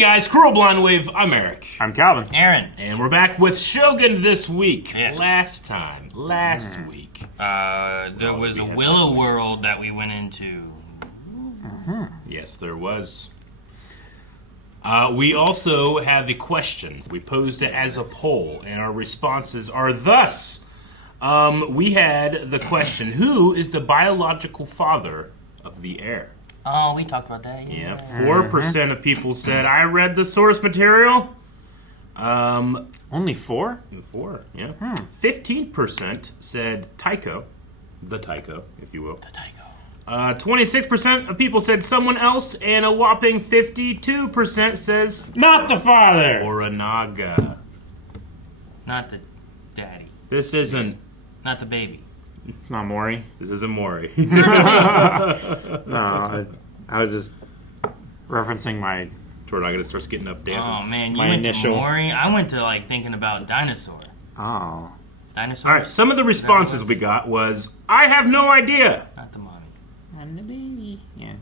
guys, Cruel Blind Wave, I'm Eric. I'm Calvin. Aaron. And we're back with Shogun this week. Yes. Last week. There was a Willow World that we went into. Yes, there was. We also have a question. We posed it as a poll, and our responses are thus. We had the question, who is the biological father of the heir? Oh, we talked about that. Yeah, 4% of people said, I read the source material. Only 4? 4, yeah. 15% said Tycho, the Tycho, if you will. The Tycho. 26% of people said someone else, and a whopping 52% says Not the father! Oranaga. Not the daddy. This isn't. Not the baby. It's not Maury. This isn't Maury. No, I was just referencing my... Toranaga starts getting up dancing. Oh, man, you My went initial- to Maury? I went to, thinking about dinosaur. Oh. Dinosaur? All right, some of the responses we got was, I have no idea. Not the mommy. I'm the baby. Yeah.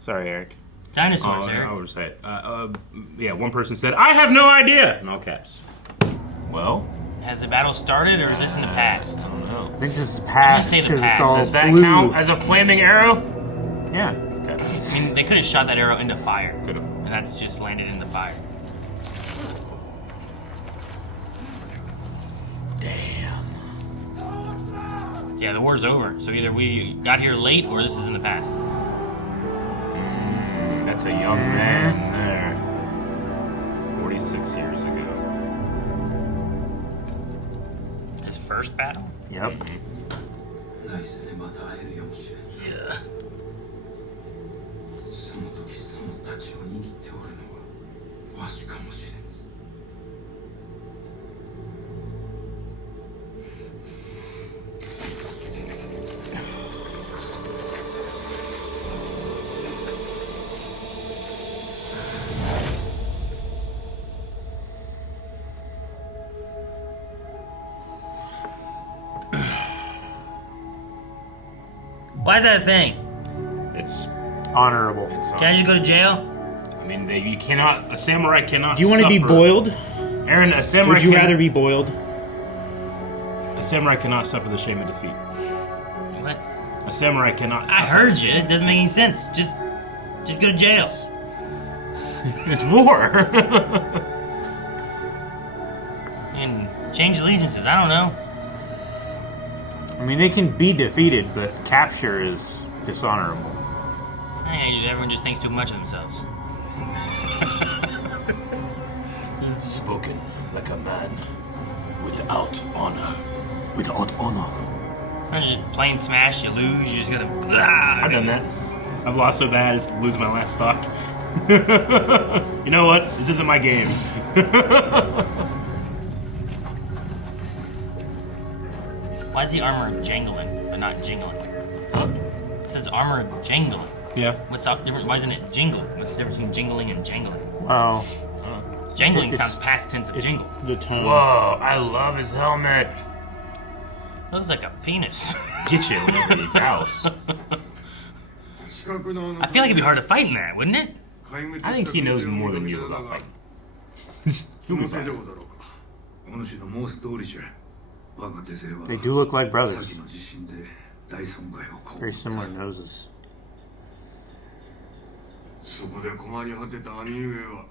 Sorry, Eric. Dinosaurs, Oh, Eric. I would say it. Yeah, one person said, I have no idea. In all caps. Well, Has the battle started, or is this in the past? I don't know. I think this is past say the because it's past. all Does that blue. count as a flaming arrow? Yeah. Okay. I mean, they could have shot that arrow into fire. Could have. And that's just landed in the fire. Damn. Yeah, the war's over. So either we got here late, or this is in the past. That's a young man there. 46 years ago. His first battle? Yep. 来世でまた会えるやもしれん Yeah. その時その太刀を握っておるのはわしかもしれんぞ Why is that a thing? It's. Honorable. Can I just go to jail? I mean, you cannot. A samurai cannot. Do you want to be suffer. boiled? Aaron, a samurai. Would you rather be boiled? A samurai cannot suffer the shame of defeat. What? A samurai cannot. I Suffer. heard you. It doesn't make any sense. Just go to jail. It's war. And change allegiances. I don't know. I mean, they can be defeated, but capture is dishonorable. Everyone just thinks too much of themselves. Spoken like a man without honor. Without honor. I'm just playing Smash, you lose, you just gotta... I've done that. I've lost so bad as to lose my last stock. You know what? This isn't my game. Why is the armor jangling, but not jingling? Huh? It says armor jangling. Yeah. What's the difference? Why isn't it jingling? What's the difference between jingling and jangling? Well, Jangling It's- sounds past tense of it's jingle. the tone. Whoa, I love his helmet. Looks like a penis. Get you, little house. I feel like it'd be hard to fight in that, wouldn't it? I think he knows more than you about fighting. 気のせいでござろうかお主の申す通りじゃ我が手勢は They do look like 先 brothers. の地震で大損害を被 Very った similar noses. そこで駒に果てた兄上は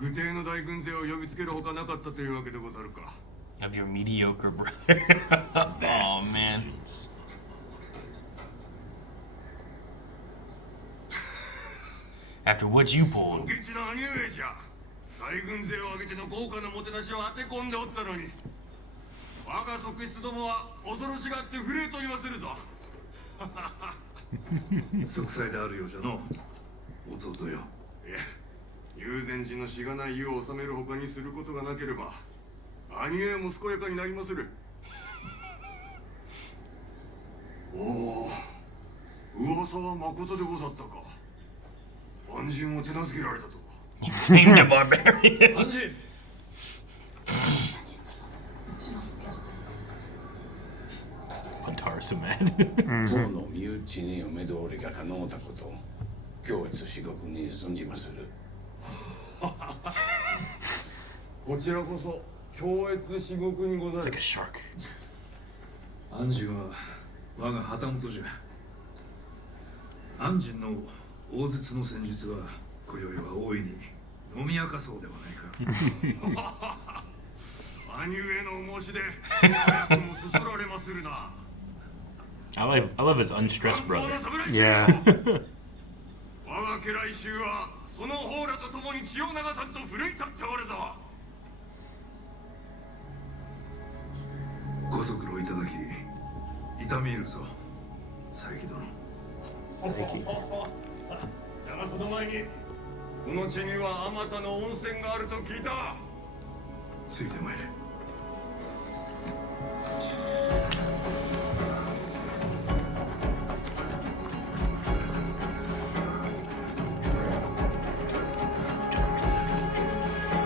具体の大軍勢を呼びつけるほかなかったというわけでござるか Of your mediocre brother. Oh, man. After what you お pulled. ケチな兄上じゃ大軍勢を挙げての豪華なもてなしを当て込んでおったのに我が側室どもは恐ろしがって無礼と言わせるぞ息災であるようじゃの弟よいや友禅寺のしがない湯を治めるほかにすることがなければ兄上も健やかになりまするおお噂はまことでござったか安心を手なずけられたと You became a barbarian. 安心 Puntar's so mad. 党の身内に嫁通りが可能だこと今日は寿司国に存じまするこちらこそ強越至極にござ It's る like a shark. 汝は我が旗本じゃ。安心の大絶の戦術は今宵は大いに飲み明かそうではないか。兄上の申し出早くもそそられまするな I love his unstressed 観 brother. 光の侍 Yeah. 我が家来衆はその方らと共に血を流さんと奮い立っておるぞご足労いただき痛み入るぞ佐伯殿。だがその前にこの地にはあまたの温泉があると聞いたついてまいれ。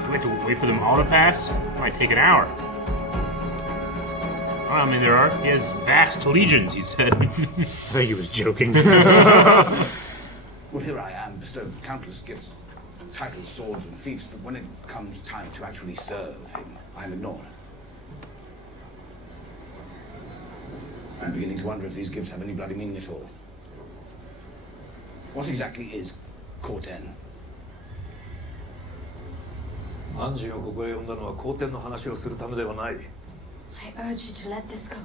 We have to wait for them all to pass? It might take an hour. I mean, he has vast legions, he said. I think he was joking. Well, here I am, bestowed countless gifts, titles, swords, and fiefs, but when it comes time to actually serve him, I'm ignored. I'm beginning to wonder if these gifts have any bloody meaning at all. What exactly is Corten? 安心をここへ呼んだのは皇天の話をするためではない。I urge you to let this go.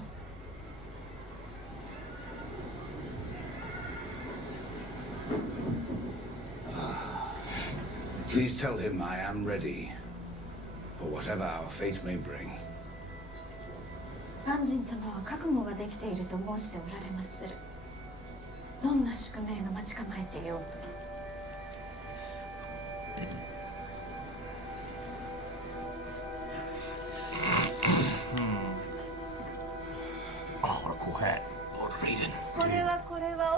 Please tell him I am ready for whatever our fate may bring. 鑑真様は覚悟ができていると申しておられまする。どんな宿命が待ち構えていようと。Oh, what a cool hat. Lord Raiden. これは近江様。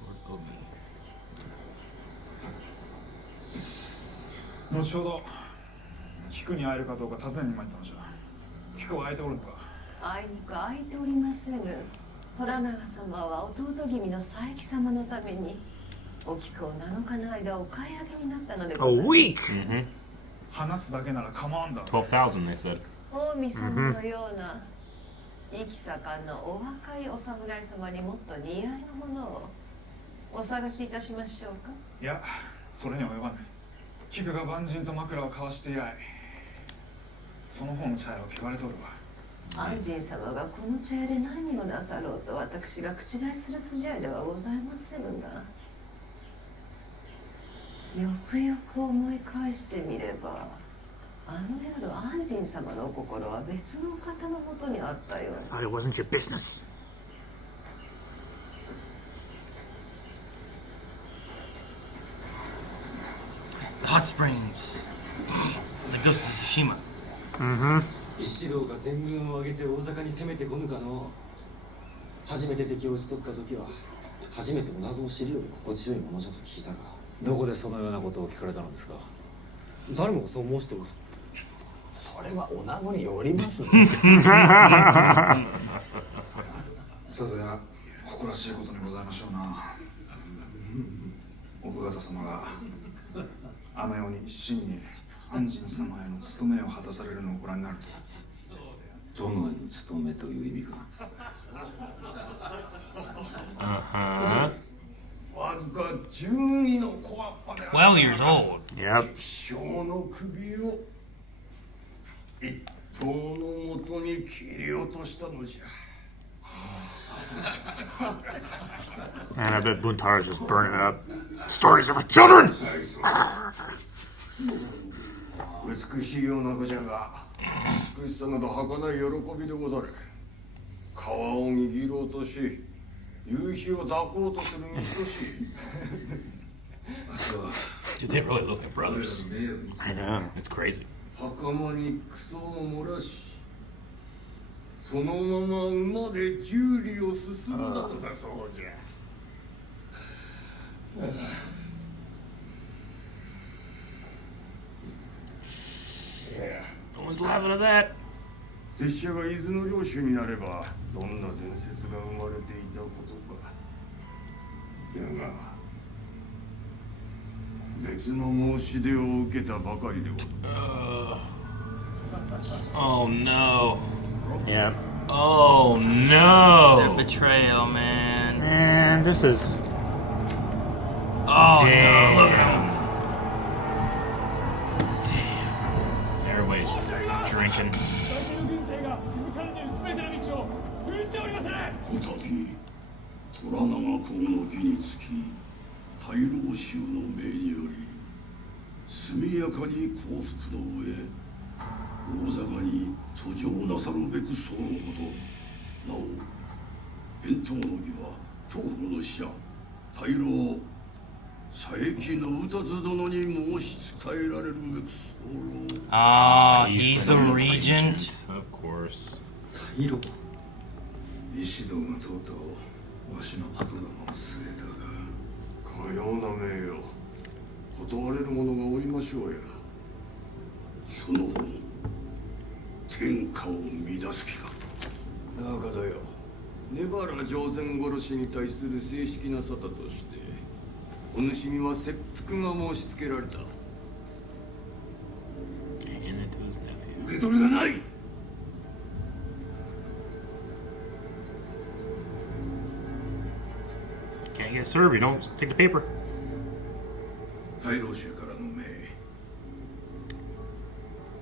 Lord Obi. 後ほど菊に会えるかどうか尋ねに参ったのじゃ。菊は会えておるのか。あいにく空いておりませぬ。虎長様は弟君の佐伯様のためにお菊を7日の間お買い上げになったので A ございます。 week. 話すだけなら構わんだろう。 12,000, they said. 近江様のような生き盛んのお若いお侍様にもっと似合いのものをお探しいたしましょうか。いや、それには及ばぬ。菊が万人と枕を交わして以来、その方の茶屋を汚れとるわ。安心様がこの茶屋で何をなさろうと私が口出しする筋合いではございませんが、よくよく思い返してみれば、あの夜安心様の心は別の方のもとにあったような。 Thought it wasn't your business. The hot springs. The ghost of Tsushima. 一郎が全軍を挙げて大坂に攻めてこぬかの初めて敵を討ち取った時は初めて女子を知るより心地よいものじゃと聞いたがどこでそのようなことを聞かれたのですか。誰もそう申しておる。それは女子によりますね。さぞや誇らしいことにございましょうな。奥方様があのように真に安心様への務めを果たされるのをご覧になると。殿への務めという意味か。Uh-huh. わずか12の小わっぱで12 years old. Yep. 将の首を一刀のもとに切り落としたのじゃ And I bet Buntara's just burning up. Stories are for children! 美しいような子じゃが美しさなど儚い喜びでござる皮を握ろうとし夕日を抱こうとするに等しい Dude, they really look like brothers. I know. It's crazy. 袴にクソを漏らしそのまま馬で十里を進んだのだそうじゃ No one's laughing at that. 拙者が伊豆の領主になればどんな伝説が生まれていたことかだが別の申し出を受けたばかりでござる Oh no. Yeah. Oh That no. betrayal, man. And this is. Oh Damn. no, look at him. Everybody's drinking. こたび虎長公の儀につき大老衆の命により速やかに降伏の上大坂に途上なさるべく候ことなお返答の儀は当方の使者大老佐伯の歌津殿に申し伝えられるべく候 Ah, he's the regent. Of course. 大老石堂がとうとうわしの後の末だがかような名誉断れる者がおりましょうやその方天下を乱す気か中だよ根原上善殺しに対する正式な沙汰としてお主には切腹が申し付けられた And it to his nephew. 受け取りがない Can't get served, you don't take the paper. 大老衆からの命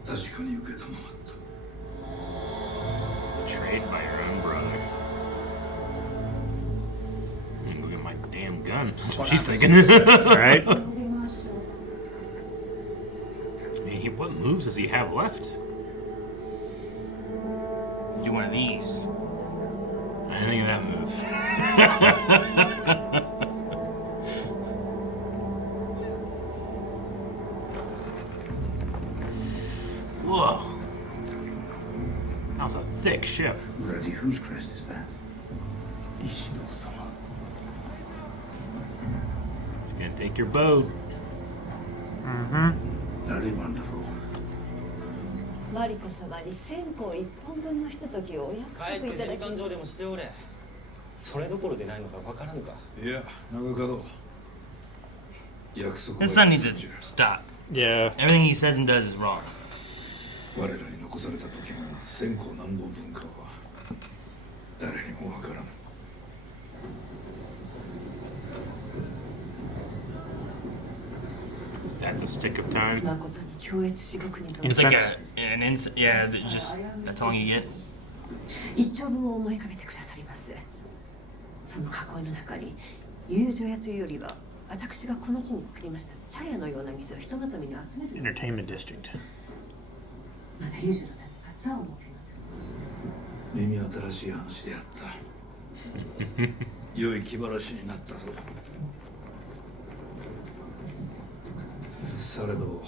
確かに受けたまわった Betrayed by your own brother. Go get my damn gun. That's what she's thinking. Right? Man, what moves does he have left? Do one of these. I think of that move. Whoa. That was a thick ship. Bloody, whose crest is that? Ishino-sama. It's gonna take your boat. Very wonderful. マリコ様に線香一本分のひとときをお約帰って束いただき税関上でもしておれ。それどころでないのか分からぬか。いや長門約束 His son needs to stop. Yeah. Everything he says and does is wrong. 我らに残された時が線香何本分かは誰にもわからぬ Is that the stick of time? 誠に強烈至極に存 It's like Incense. an yeah, just that's all you get. 一丁分を思い浮かべてくださります。その囲いの中に友情屋というよりは私がこの地に作りました茶屋のような店をひとまとめに集める Entertainment district. また友情のために座を設けます。耳新しい話であった良い気晴らしになったぞされど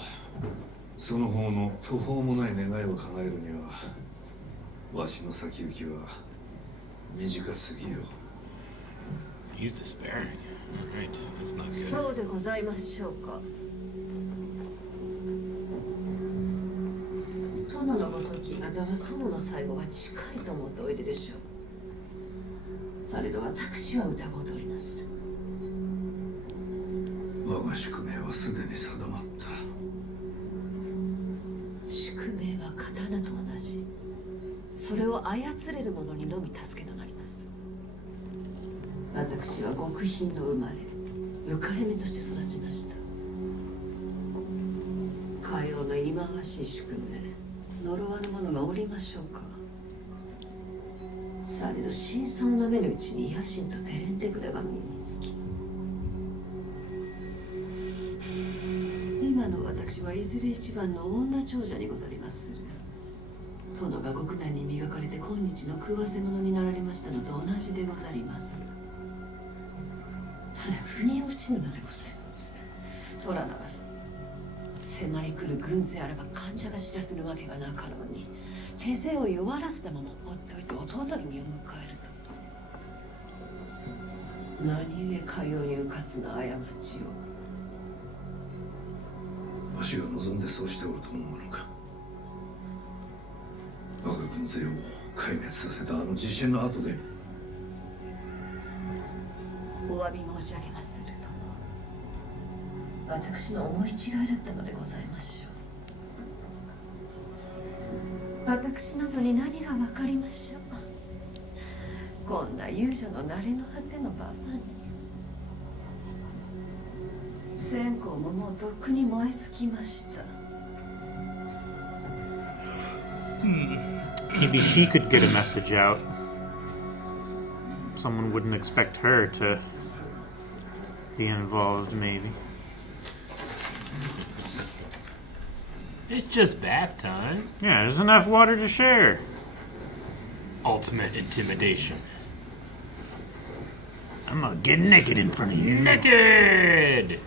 その方の途方もない願いを叶えるにはわしの先行きは短すぎよ He's despairing. Alright, that's not good. そうでございましょうか。殿のご側近方は友の最後が近いと思っておいででしょう。されど私は疑うております。我が宿命はすでに定まった宿命は刀と同じ。それを操れる者にのみ助けとなります。私は極貧の生まれ、浮かれ目として育ちました。かような忌まわしい宿命、呪わぬ者がおりましょうか。されど辛酸をなめぬうちに野心とテレンテグラが身につき、今の私はいずれ一番の女長者にござりまする。殿が極難に磨かれて今日の食わせ者になられましたのと同じでござります。ただ腑に落ちぬのでございます。虎長さん、迫り来る軍勢あれば患者が知らせるわけがなかろうに、手勢を弱らせたまま放っておいて弟に身を迎えると。何故かようにうかつな過ちを。わしが望んでそうしておると思うのか我が軍勢を壊滅させたあの地震の後でお詫び申し上げまする殿。私の思い違いだったのでございましょう。私などに何が分かりましょう。こんな遊女の慣れの果てのババアに。線香ももうとっくに燃え尽きました。 Maybe she could get a message out. Someone wouldn't expect her to be involved, maybe. It's just bath time. Yeah, there's enough water to share. Ultimate intimidation. I'm gonna get naked in front of you. Naked!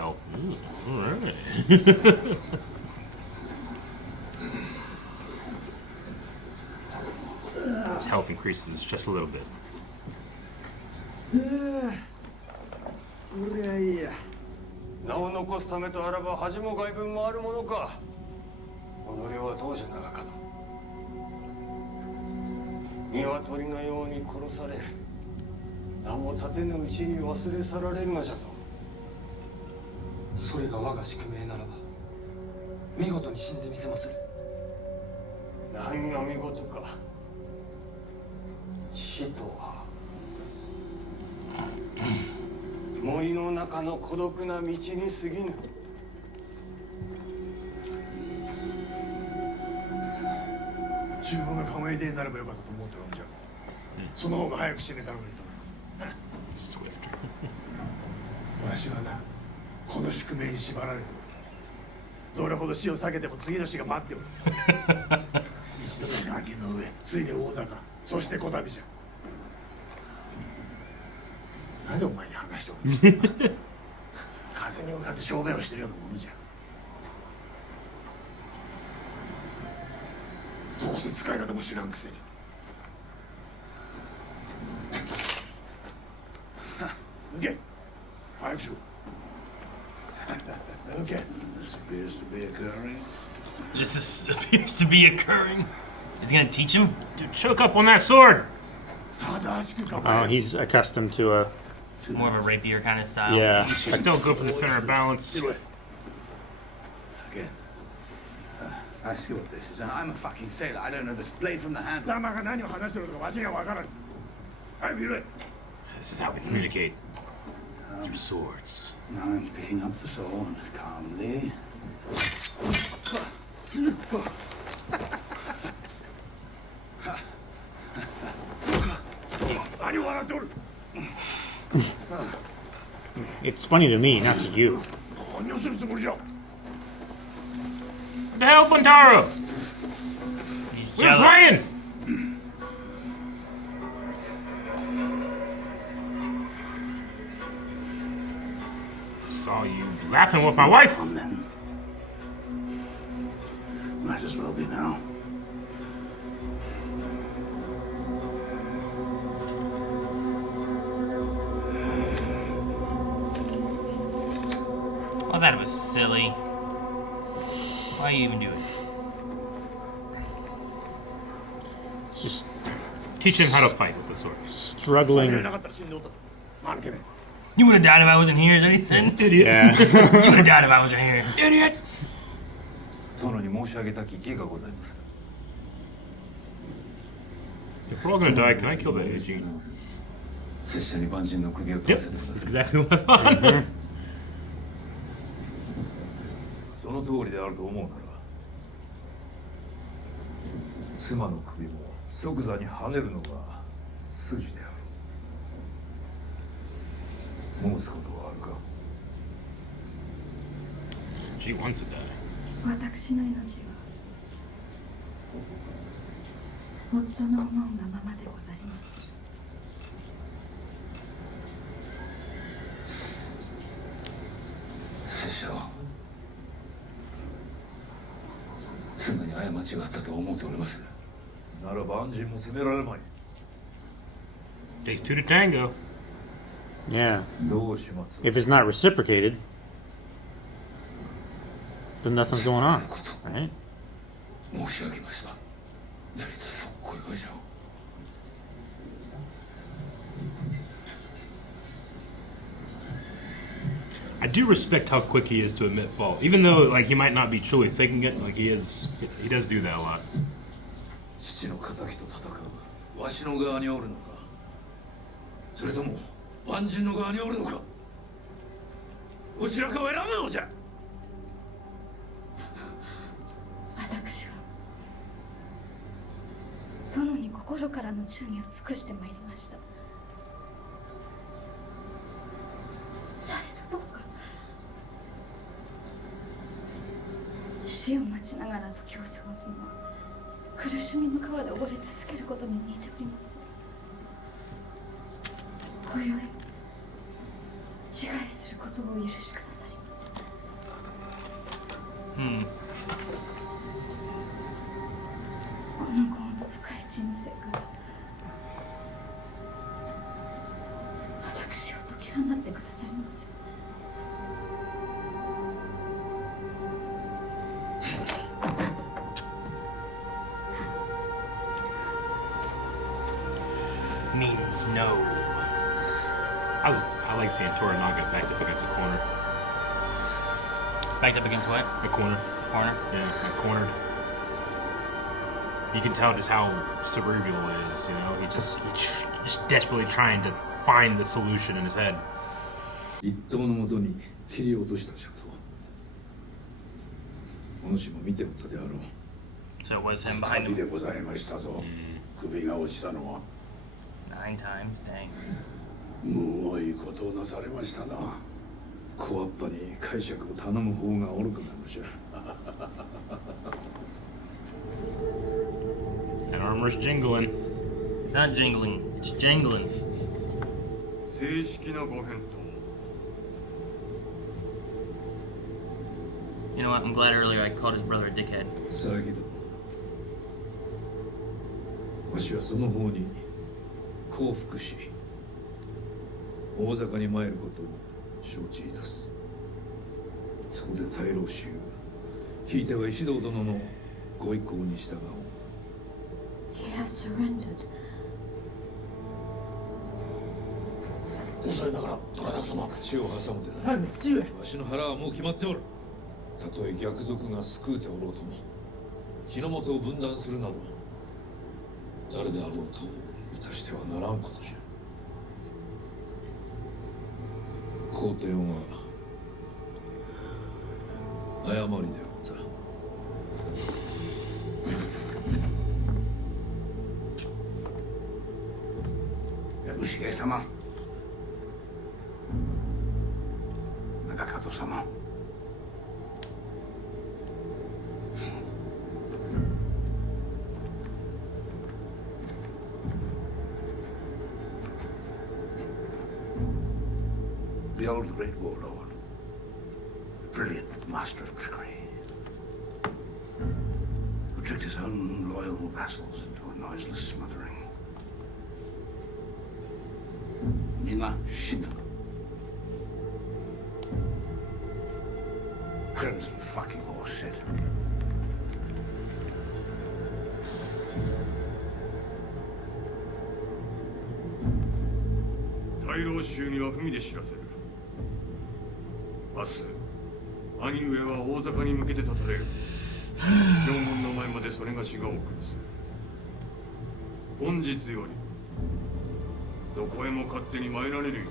Oh, alright. His health increases just a little bit. こりゃいいや。名を残すためとあらば恥も外聞もあるものか。己は当時長かだ。鶏のように殺され、名も立てぬうちに忘れ去られるのじゃぞ。それが我が宿命ならば見事に死んでみせまする。何が見事か。死とは森の中の孤独な道に過ぎぬ。自分が構えでになればよかったと思ってるんじゃ。その方が早く死ねたのにと。わしはな、この宿命に縛られてどれほど死を避けても次の死が待っておる。一度の崖の上、ついで大坂、そしてこたびじゃ。なぜお前に話しておる。風に向かって証明をしているようなものじゃ。どうせ使い方も知らんくせに。抜け、早くしろ。抜け。This appears to be occurring. Is he gonna teach him? Dude, choke up on that sword! Oh, he's accustomed to a... More of a rapier kind of style. Yeah. Still go for the center of balance. Again. I see what this is, and I'm a fucking sailor. I don't know this blade from the handle. 貴様が何を話しているのかわしには分からん。早くいれ。 This is how we communicate. Through swords. Now I'm picking up the sword calmly. It's funny to me, not to you. What the hell, Buntaro? He's We're jealous. playing! Saw you laughing with my wife. Then. Might as well be now. Oh, that was silly. Why you even do it? Just Teach him how to fight with the sword. struggling. You would have died if I wasn't here, is that what he said? Yeah. You would have died if I wasn't here. Idiot! 殿に申し上げたき義がございます。 If we're all gonna die, can I kill that Eugene? 拙者に万人の首を取 Yep, らせてくだ that's さい。 exactly what I thought. その通りであると思うなら、妻の首も即座に跳ねるのが筋である。申すことはあるか。 She wants to die. 私の命は夫の思うがままでございます。拙者は妻に過ちがあったと思っております。ならば安心も責められまい。 Takes two to tango. Yeah. どうします。 If it's not reciprocated, then nothing's going on, right? 申し上げました。やりとご容赦を。I do respect how quick he is to admit fault, even though like he might not be truly thinking it. Like he does do that a lot. 父の仇と戦うわしの側におるのか、それとも万人の側におるのか、どちらかを選ぶのじゃ。私は殿に心からの忠義を尽くしてまいりました。されどどうか死を待ちながら時を過ごすのは苦しみの川で溺れ続けることに似ております。今宵自害することをお許しくださいませ。この業の深い人生から私を解き放ってくださいませ。Means no. I like seeing Toranaga backed up against the corner. Backed up against what? The corner. Corner? Yeah, like cornered. You can tell just how cerebral it is, you know? He's just desperately trying to find the solution in his head. 一刀のもとに切り落とした着想。お主も見ておったであろう。 So it was him behind 旅 him でございましたぞ。首が落ちたのは。 9 times. Dang. むごいことをなされましたな。小わっぱに解釈を頼む方が愚かなのじゃ。 And armor's jingling. It's not jingling, it's jangling. 正式なご返答。 You know what? I'm glad earlier I called his brother a dickhead. さあけど、わしはその方に降伏し、大坂に参ることを承知いたす。そこで大老衆、ひいては石堂殿のご意向に従おう。 He has surrendered. 恐れながら虎田様。口を挟むでな。父上。わしの腹はもう決まっておる。たとえ逆賊が救うておろうとも、日の本を分断するなど、誰であろうと致してはならんことじゃ。皇帝は誤りであった。 牛毛様、中門様、The old great warlord, brilliant master of trickery, who tricked his own loyal vassals into a noiseless smothering. Nina Schindler. Crimson fucking horse shit. Tairo州には文で知らせる。明日、兄上は大坂に向けて立たれる。城門の前までそれがしがお送りする。本日より、どこへも勝手に参られるよ。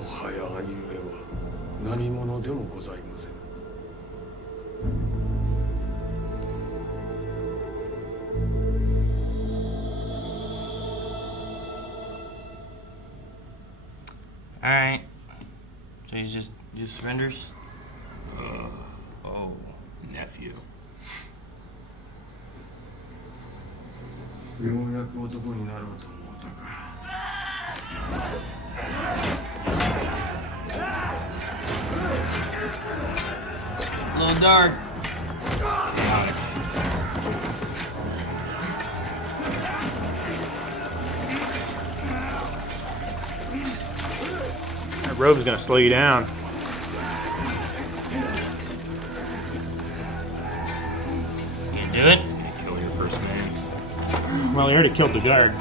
もはや兄上は何者でもございません。 Alright. So he just surrenders? Oh. Nephew. ようやく男になろうと思ったか。 It's a little dark. That rope's gonna slow you down. You do it? Kill your first man. Well, he already killed the guard.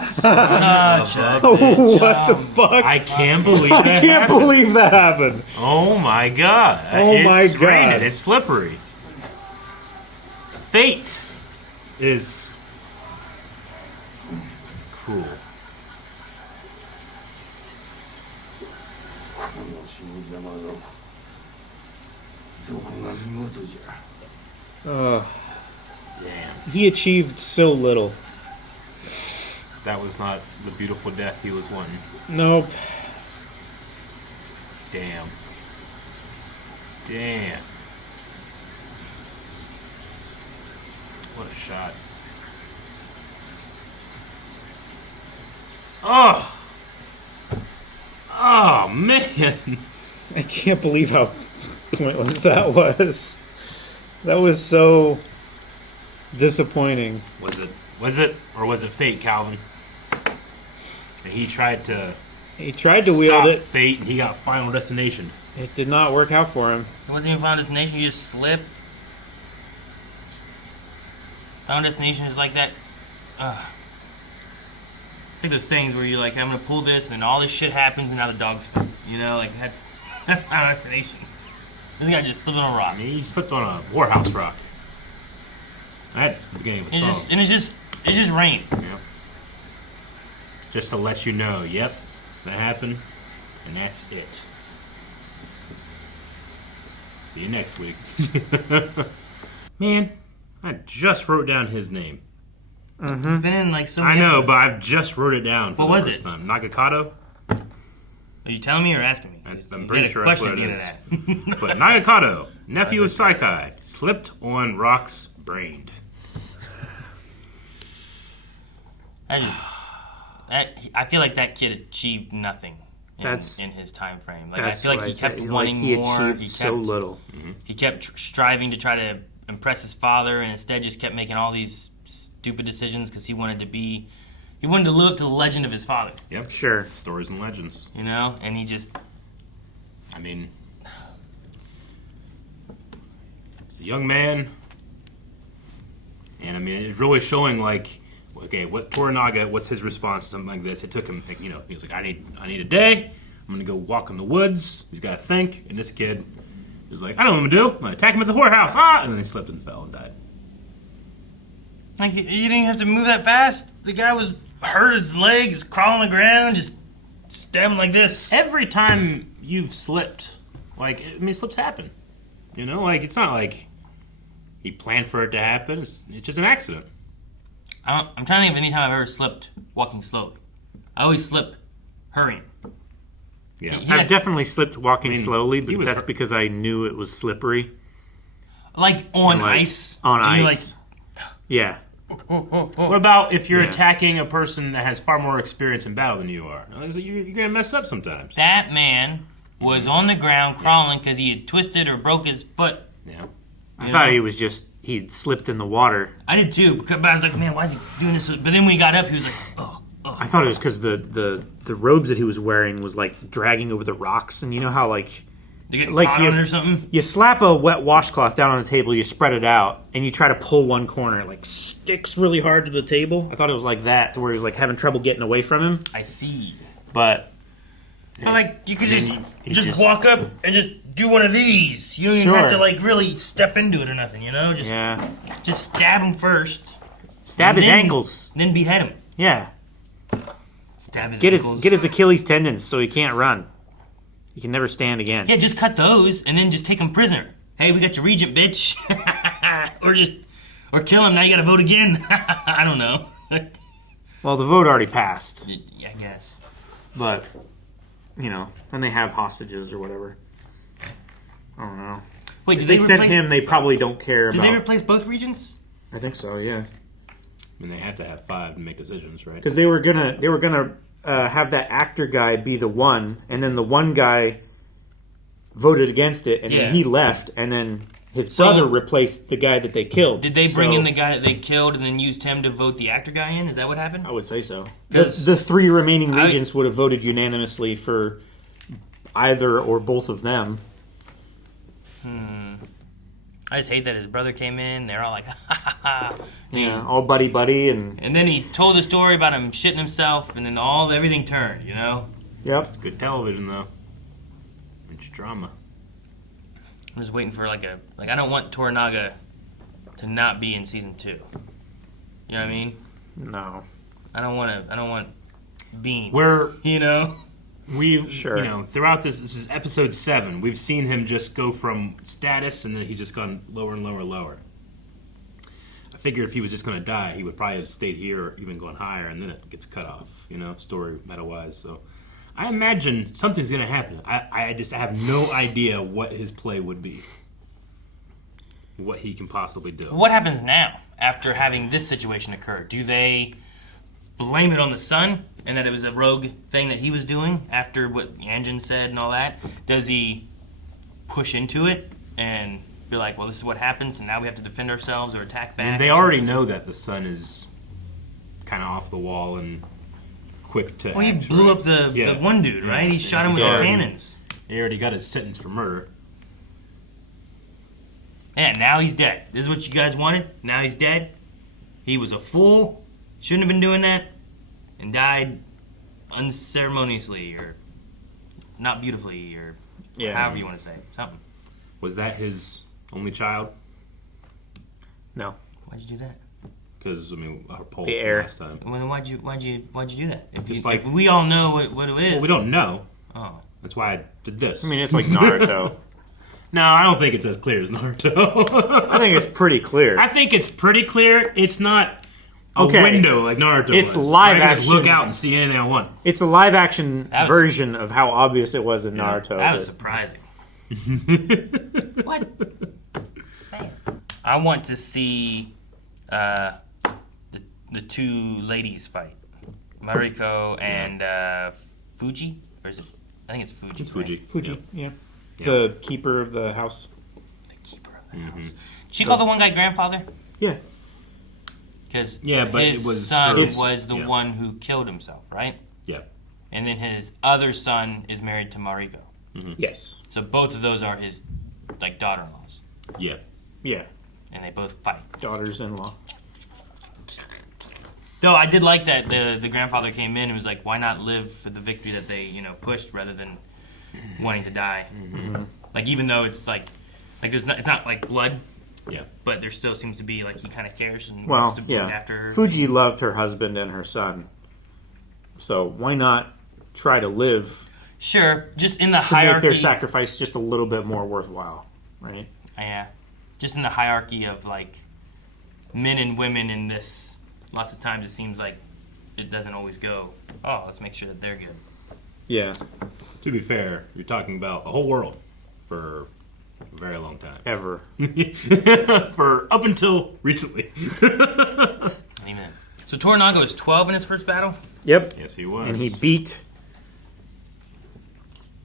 Such a What the fuck? I can't believe that I can't happened. believe that happened. Oh my god. Oh my It's God. raining. It's slippery. Fate is cruel. この死に様のどこが見事じゃ。 He achieved so little. That was not the beautiful death he was wanting. Nope. Damn. Damn. What a shot. Oh! Oh, man! I can't believe how pointless that was. That was so disappointing. Was it, or was it fate, Calvin? And he tried to wield stop it. fate, and he got Final Destination. It did not work out for him. It wasn't even Final Destination, you just slip. Final Destination is like that. Like those things where you're like, I'm gonna pull this, and then all this shit happens, and now the dog's food. You know, like that's Final Destination. This guy just slipped on a rock. I mean, he slipped on a Warhouse rock. That's the beginning of the song. It's just rain. Yep. Just to let you know, yep, that happened, and that's it. See you next week. Man, I just wrote down his name. He's been in like so I many know, episodes. but I've just wrote it down. For What the was first it? Time. Nagakado? Are you telling me or asking me? I'm You pretty had a sure that's question what it at is. the end of that. But Nagakado, nephew of Saikai, slipped on rocks, brained. I feel like that kid achieved nothing in his time frame. Like I that's feel like what he I kept said. wanting He more. achieved so little. He kept striving to try to impress his father, and instead just kept making all these stupid decisions because he wanted to live up to the legend of his father. Yep. Sure. Stories and legends. You know, and he just. I mean, it's a young man, and I mean, it's really showing like, okay, what Toranaga, what's his response to something like this? It took him, like, he was like, I need a day. I'm gonna go walk in the woods. He's got to think, and this kid is like, I know what I'm gonna do. I'm gonna attack him at the whorehouse. And then he slipped and fell and died. Like, you didn't have to move that fast. The guy was hurt his legs, crawling on the ground, just stab him like this. Every time you've slipped, like, I mean, slips happen. You know, like, it's not like he planned for it to happen. It's just an accident. I'm trying to think of any time I've ever slipped walking slow. I always slip hurrying. Yeah, I've definitely slipped walking slowly, but he was that's because I knew it was slippery. Like on ice. On and ice. Yeah. What about if you're attacking a person that has far more experience in battle than you are? You're going to mess up sometimes. That man was on the ground crawling because he had twisted or broke his foot. Yeah. I thought he'd slipped in the water. I did too, but I was like, man, why is he doing this? But then when he got up, he was like, oh. I thought it was because the robes that he was wearing was like dragging over the rocks, and you know how like They get caught on it or something? You slap a wet washcloth down on the table, you spread it out, and you try to pull one corner, it like sticks really hard to the table. I thought it was like that, to where he was like having trouble getting away from him. I see. But like you could just walk up and just do one of these. You don't even have to like really step into it or nothing, you know? Just stab him first. Stab his ankles. Then behead him. Yeah. Stab his get ankles. Get his Achilles tendons so he can't run. He can never stand again. Yeah, just cut those and then just take him prisoner. Hey, we got your regent, bitch. or kill him. Now you got to vote again. I don't know. Well, the vote already passed. Yeah, I guess. But when they have hostages or whatever. I don't know. Wait, if they sent him, they probably don't care about. Did they replace both regents? I think so. Yeah. I mean, they have to have 5 to make decisions, right? Because they were gonna have that actor guy be the one, and then the one guy voted against it, and then he left, and then his brother replaced the guy that they killed. Did they bring in the guy that they killed and then used him to vote the actor guy in? Is that what happened? I would say so. The 3 remaining regents would have voted unanimously for either or both of them. I just hate that his brother came in. They're all like, ha ha ha. Yeah, all buddy, and then he told the story about him shitting himself, and then everything turned. Yep. It's good television though. It's drama. I'm just waiting for I don't want Toranaga to not be in season 2. You know what I mean? No. I don't want Bean. We've throughout this is episode 7, we've seen him just go from status and then he's just gone lower and lower and lower. I figure if he was just going to die, he would probably have stayed here or even gone higher, and then it gets cut off, story meta-wise. So I imagine something's going to happen. I just have no idea what his play would be. What he can possibly do. What happens now after having this situation occur? Do they blame it on the son and that it was a rogue thing that he was doing after what Anjin said and all that? Does he push into it and be like, well, this is what happens and now we have to defend ourselves or attack back? They already know that the son is kind of off the wall and quick to Well, he blew up the one dude, right? He shot him with the cannons. He already got his sentence for murder. And now he's dead. This is what you guys wanted? Now he's dead? He was a fool, shouldn't have been doing that, and died unceremoniously or not beautifully or however you want to say it. Something. Was that his only child? No. Why'd you do that? Because our poll the air. last time. Well, then why'd you do that? If we all know what it is. Well, we don't know. Oh. That's why I did this. I mean, it's like Naruto. No, I don't think it's as clear as Naruto. I think it's pretty clear. I think it's pretty clear. It's not a window like Naruto It's was. live I can action. just look out and see anything I want. It's a live action version of how obvious it was in Naruto. That was surprising. What? Man. I want to see the two ladies fight. Mariko and Fuji? Or is it? I think it's Fuji. It's Fuji. Right? Fuji, yeah. The keeper of the house. The keeper of the house. She called the one guy grandfather? Yeah. Because but his it was son her. was the one who killed himself, right? Yeah. And then his other son is married to Mariko. Mm-hmm. Yes. So both of those are his daughter-in-laws. Yeah. Yeah. And they both fight. Daughters-in-law. Though I did like that the grandfather came in and was like, why not live for the victory that they pushed rather than wanting to die? Mm-hmm. Like, even though it's like it's not like blood. Yeah. But there still seems to be like he kind of cares and Well, wants to look after her. Fuji loved her husband and her son. So why not try to live? Sure, just in the to hierarchy. make their sacrifice just a little bit more worthwhile, right? Yeah. Just in the hierarchy of like men and women in this, lots of times it seems like it doesn't always go, oh, let's make sure that they're good. Yeah. To be fair, you're talking about a whole world for a very long time. Ever. For up until recently. Amen. So Toranaga was 12 in his first battle? Yep. Yes, he was. And he beat...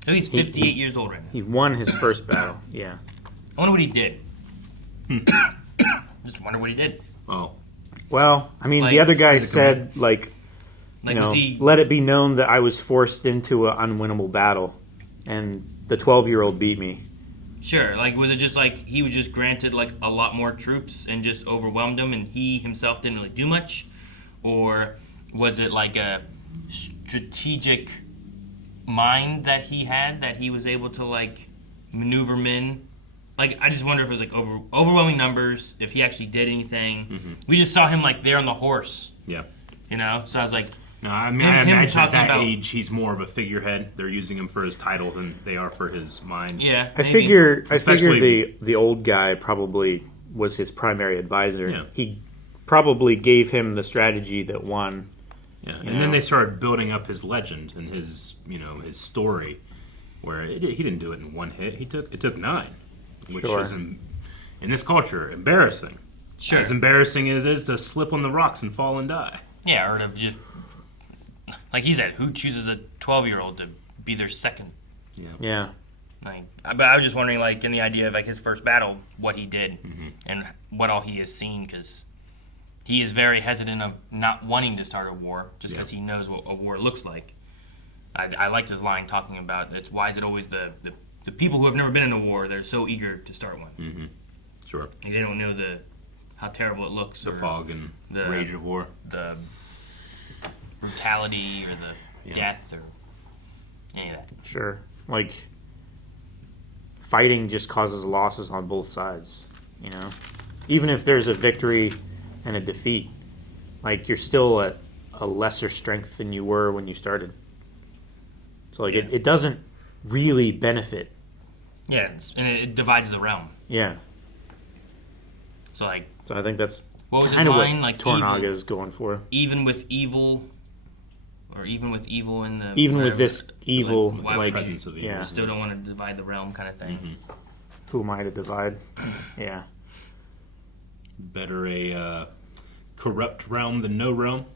Oh, he's 58 years old right now. He won his first battle, yeah. I wonder what he did. Just wonder what he did. Oh. Well, I mean, Like, the other guy said, like was he... let it be known that I was forced into an unwinnable battle, and the 12-year-old beat me. Sure, like, was it just like he was just granted like a lot more troops and just overwhelmed them and he himself didn't really do much? Or was it like a strategic mind that he had that he was able to like maneuver men? Like, I just wonder if it was like overwhelming numbers, if he actually did anything. Mm-hmm. We just saw him like there on the horse. Yeah. So I was like, no, I mean, I imagine at that age he's more of a figurehead. They're using him for his title than they are for his mind. Yeah, I figure the old guy probably was his primary advisor. Yeah. He probably gave him the strategy that won. Yeah, and then they started building up his legend and his his story, where he didn't do it in one hit. It took 9, which is in this culture embarrassing. Sure, as embarrassing as it is to slip on the rocks and fall and die. Yeah, or to just like he said, who chooses a 12-year-old to be their second? Yeah. Like, but I was just wondering, like, in the idea of like his first battle, what he did and what all he has seen, because he is very hesitant of not wanting to start a war just because he knows what a war looks like. I liked his line talking about why is it always the people who have never been in a war, they're so eager to start one. Sure. Like, they don't know how terrible it looks. The or fog and the rage of war. The brutality or the death or any of that. Sure. Like, fighting just causes losses on both sides, you know? Even if there's a victory and a defeat, like, you're still at a lesser strength than you were when you started. So, like, it doesn't really benefit. Yeah, and it divides the realm. Yeah. So, like... So I think that's kind of what Toranaga is going for. Even with evil... Or even with evil in the... Even with this evil, presence of evil. You still don't want to divide the realm kind of thing. Mm-hmm. Who am I to divide? Yeah. Better a corrupt realm than no realm?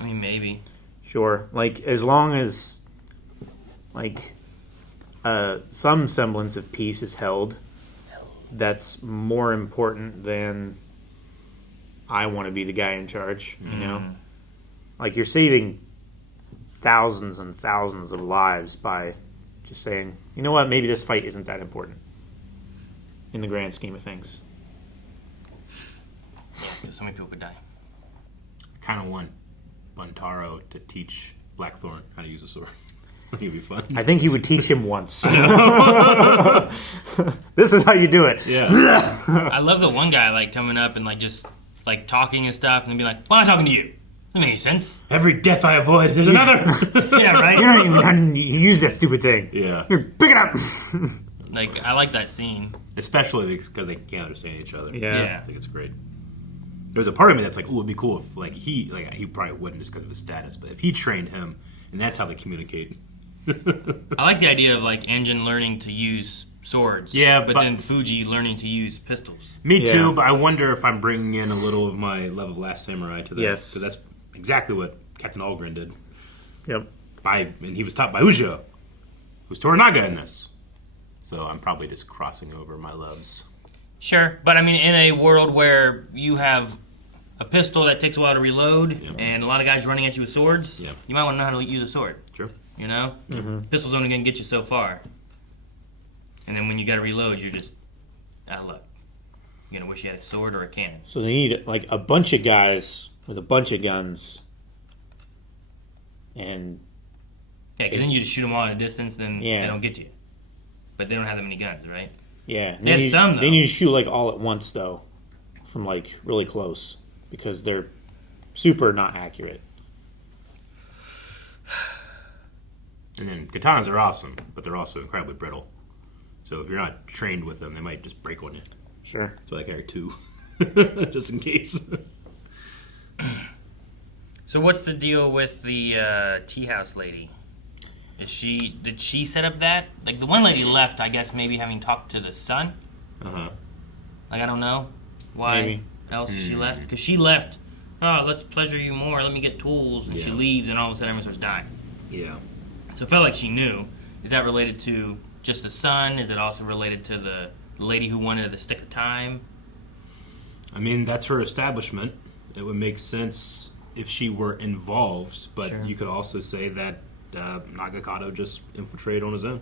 I mean, maybe. Sure. Like, as long as, like, some semblance of peace is held, that's more important than I want to be the guy in charge, you know? Like, you're saving thousands and thousands of lives by just saying, you know what, maybe this fight isn't that important in the grand scheme of things. Yeah, because so many people could die. I kind of want Buntaro to teach Blackthorn how to use a sword. I think it'd be fun. I think he would teach him once. This is how you do it. Yeah. I love the one guy, like, coming up and, like, just, like, talking and stuff, and then be like, why am I talking to you? Doesn't make any sense. Every death I avoid, there's another. Yeah, right? You don't even use that stupid thing. Yeah. Pick it up. Like, I like that scene. Especially because they can't understand each other. Yeah. I think it's great. There's a part of me that's like, ooh, it'd be cool if, like, he probably wouldn't just because of his status, but if he trained him, and that's how they communicate. I like the idea of, like, Anjin learning to use swords. Yeah, but then Fuji learning to use pistols. Me too, but I wonder if I'm bringing in a little of my Love of Last Samurai to that. Yes. Because that's exactly what Captain Algren did. Yep. And he was taught by Ujo, who's Toranaga in this. So I'm probably just crossing over my loves. Sure, but I mean, in a world where you have a pistol that takes a while to reload, and a lot of guys running at you with swords, you might want to know how to use a sword. Sure. You know? Mm-hmm. Pistol's only going to get you so far. And then when you got to reload, you're just out of luck. You're going to wish you had a sword or a cannon. So they need, like, a bunch of guys with a bunch of guns. And... Yeah, because then you just shoot them all at a distance, then Yeah. they don't get you. But they don't have that many guns, right? Yeah. They have some, though. They need to shoot, like, all at once, though. From, like, really close. Because they're super not accurate. And then katanas are awesome, but they're also incredibly brittle. So if you're not trained with them, they might just break on you. Sure. So I carry two, just in case. So what's the deal with the tea house lady? Did she set up that? Like, the one lady left, I guess, maybe having talked to the son. Uh-huh. Like, I don't know why Maybe. else she left. Because she left, oh, let's pleasure you more, let me get tools. And she leaves, and all of a sudden everyone starts dying. Yeah. So it felt like she knew. Is that related to just the son? Is it also related to the lady who wanted the stick of time? I mean, that's her establishment. It would make sense if she were involved, but Sure. you could also say that Nagakato just infiltrated on his own.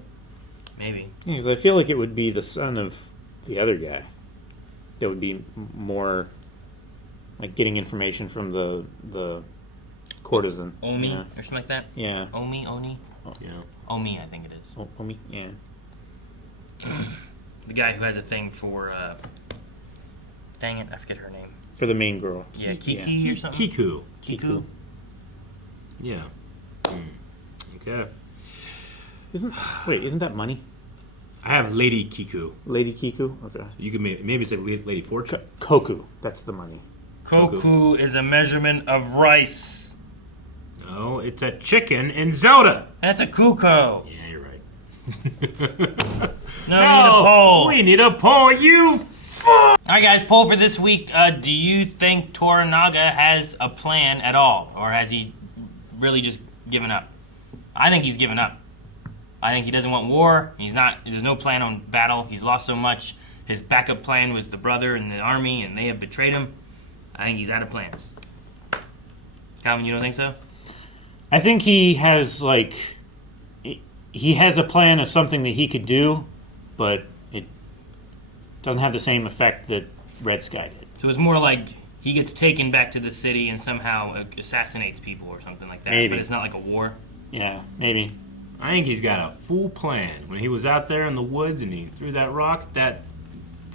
Maybe. Because I feel like it would be the son of the other guy that would be more like getting information from the courtesan. Omi, Yeah. or something like that? Yeah. Oni? Yeah. Omi, I think it is. Omi, yeah. The guy who has a thing for, dang it, I forget her name. For the main girl. Yeah, Kiki or something? Kiku. Yeah. Okay. Isn't that money? I have Lady Kiku. Lady Kiku? Okay. You could maybe say Lady Fortune. Koku. That's the money. Koku is a measurement of rice. No, it's a chicken in Zelda. That's a kuko. Yeah, you're right. No, we need a poll. You fuck! Alright guys, poll for this week. Do you think Toranaga has a plan at all? Or has he really just given up? I think he's given up. I think he doesn't want war. There's no plan on battle. He's lost so much. His backup plan was the brother and the army, and they have betrayed him. I think he's out of plans. Calvin, you don't think so? I think he has, like... He has a plan of something that he could do, but doesn't have the same effect that Red Sky did. So it's more like he gets taken back to the city and somehow assassinates people or something like that. Maybe. But it's not like a war. Yeah, maybe. I think he's got a full plan. When he was out there in the woods and he threw that rock, that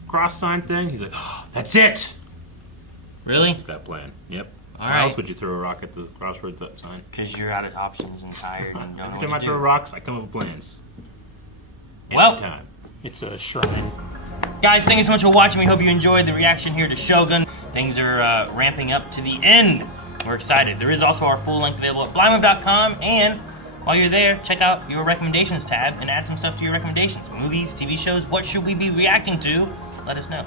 cross sign thing, he's like, oh, that's it! Really? He's got a plan. Yep. All Why right. else would you throw a rock at the crossroads sign? Because you're out of options and tired and don't know Every time what I to throw do. rocks, I come up with plans. Well- Every time. It's a shrine. Guys, thank you so much for watching. We hope you enjoyed the reaction here to Shogun. Things are ramping up to the end. We're excited. There is also our full length available at blindweb.com, and while you're there, check out your recommendations tab and add some stuff to your recommendations. Movies, TV shows, what should we be reacting to? Let us know.